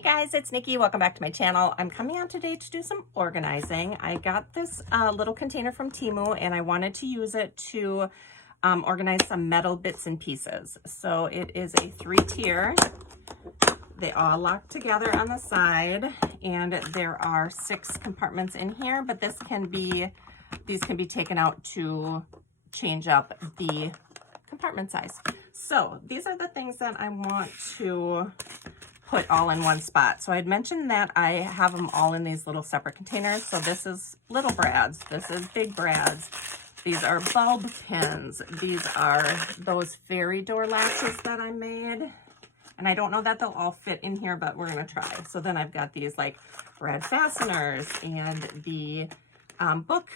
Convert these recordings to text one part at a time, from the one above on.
Hey guys, it's Nikki. Welcome back to my channel. I'm coming out today to do some organizing. I got this little container from Temu and I wanted to use it to organize some metal bits and pieces. So it is a 3-tier. They all lock together on the side and there are 6 compartments in here, but these can be taken out to change up the compartment size. So these are the things that I want to put all in one spot. So I'd mentioned that I have them all in these little separate containers. So this is little brads, this is big brads, these are bulb pins, these are those fairy door latches that I made. And I don't know that they'll all fit in here, but we're gonna try. So then I've got these like brad fasteners and the book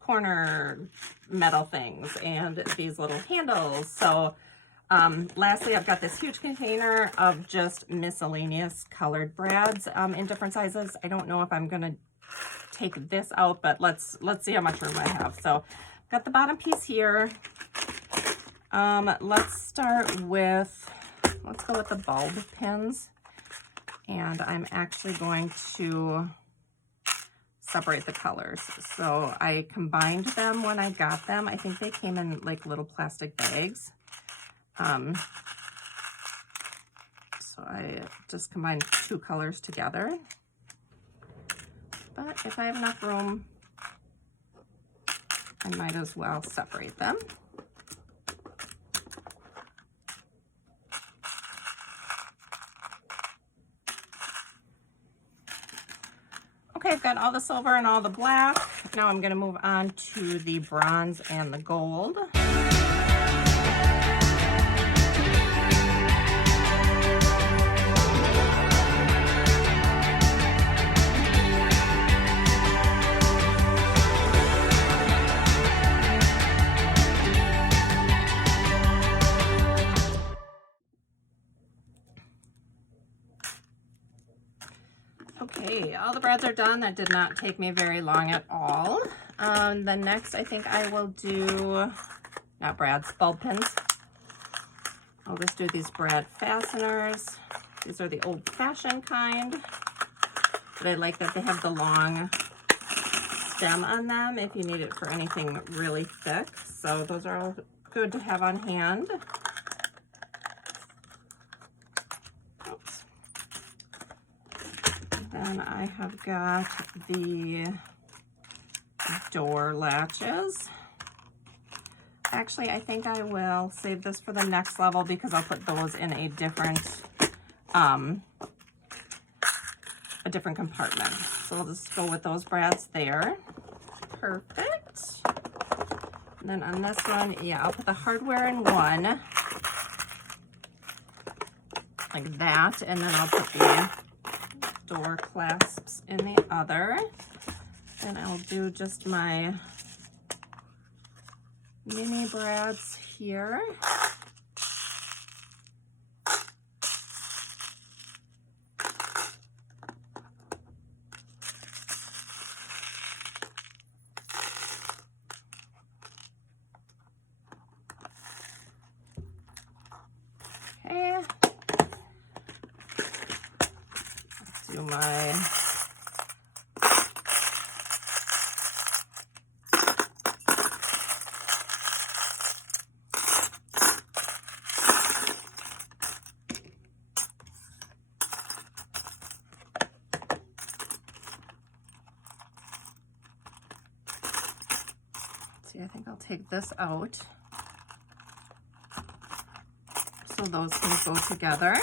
corner metal things and these little handles. So lastly, I've got this huge container of just miscellaneous colored brads in different sizes. I don't know if I'm gonna take this out, but let's see how much room I have. So got the bottom piece here. Let's go with the bulb pins. And I'm actually going to separate the colors. So I combined them when I got them. I think they came in like little plastic bags. So I just combined 2 colors together. But if I have enough room, I might as well separate them. Okay, I've got all the silver and all the black. Now I'm going to move on to the bronze and the gold. Okay, all the brads are done. That did not take me very long at all. The next, I think I will do, not brads, bulb pins. I'll just do these brad fasteners. These are the old-fashioned kind, but I like that they have the long stem on them if you need it for anything really thick. So those are all good to have on hand. Then I have got the door latches. Actually, I think I will save this for the next level because I'll put those in a different compartment. So I'll just go with those brads there. Perfect. And then on this one, yeah, I'll put the hardware in one, like that, and then I'll put the door clasps in the other. And I'll do just my mini brads here. Okay. Do my I think I'll take this out so those can go together.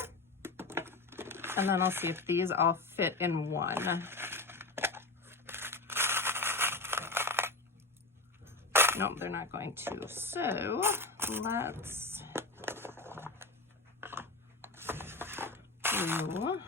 And then I'll see if these all fit in one. Nope, they're not going to. So let's do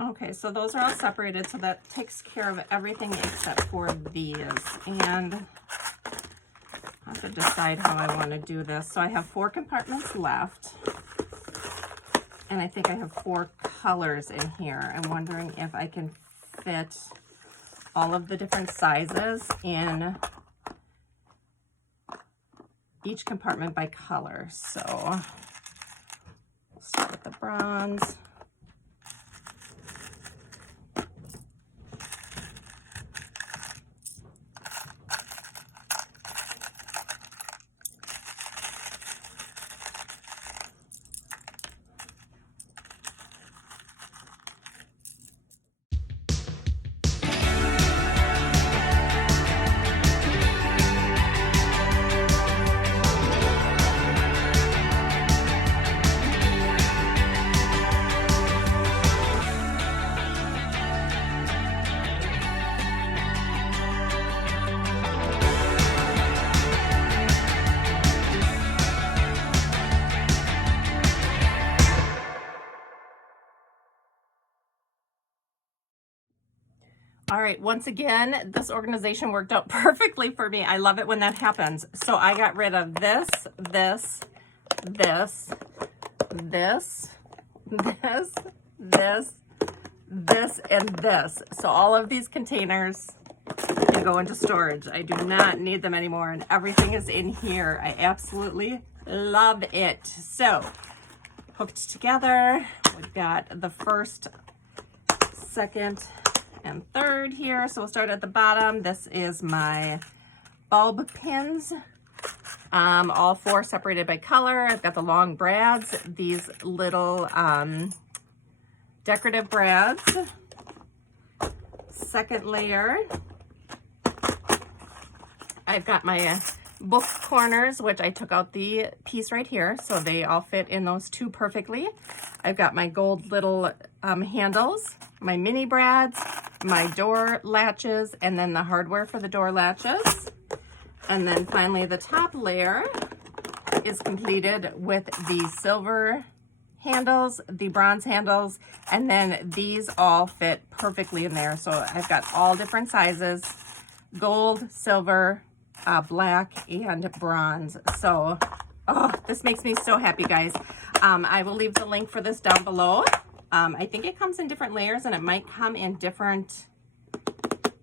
Okay, so those are all separated, so that takes care of everything except for these. And I have to decide how I want to do this. So I have 4 compartments left. And I think I have 4 colors in here. I'm wondering if I can fit all of the different sizes in each compartment by color. So we'll start with the bronze. All right, once again, this organization worked out perfectly for me. I love it when that happens. So I got rid of this, this, this, this, this, this, this, and this. So all of these containers can go into storage. I do not need them anymore, and everything is in here. I absolutely love it. So hooked together, we've got the first, second, and third here. So we'll start at the bottom. This is my bulb pins, all 4 separated by color. I've got the long brads, these little decorative brads. Second layer, I've got my book corners, which I took out the piece right here, so they all fit in those 2 perfectly. I've got my gold little handles, my mini brads, my door latches, and then the hardware for the door latches. And then finally the top layer is completed with the silver handles, the bronze handles, and then these all fit perfectly in there. So I've got all different sizes, gold, silver, black, and bronze. So, oh, this makes me so happy, guys. I will leave the link for this down below. I think it comes in different layers, and it might come in different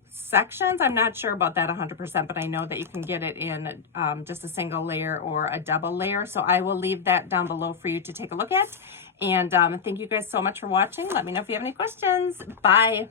sections. I'm not sure about that 100%, but I know that you can get it in just a single layer or a double layer. So I will leave that down below for you to take a look at. And thank you guys so much for watching. Let me know if you have any questions. Bye.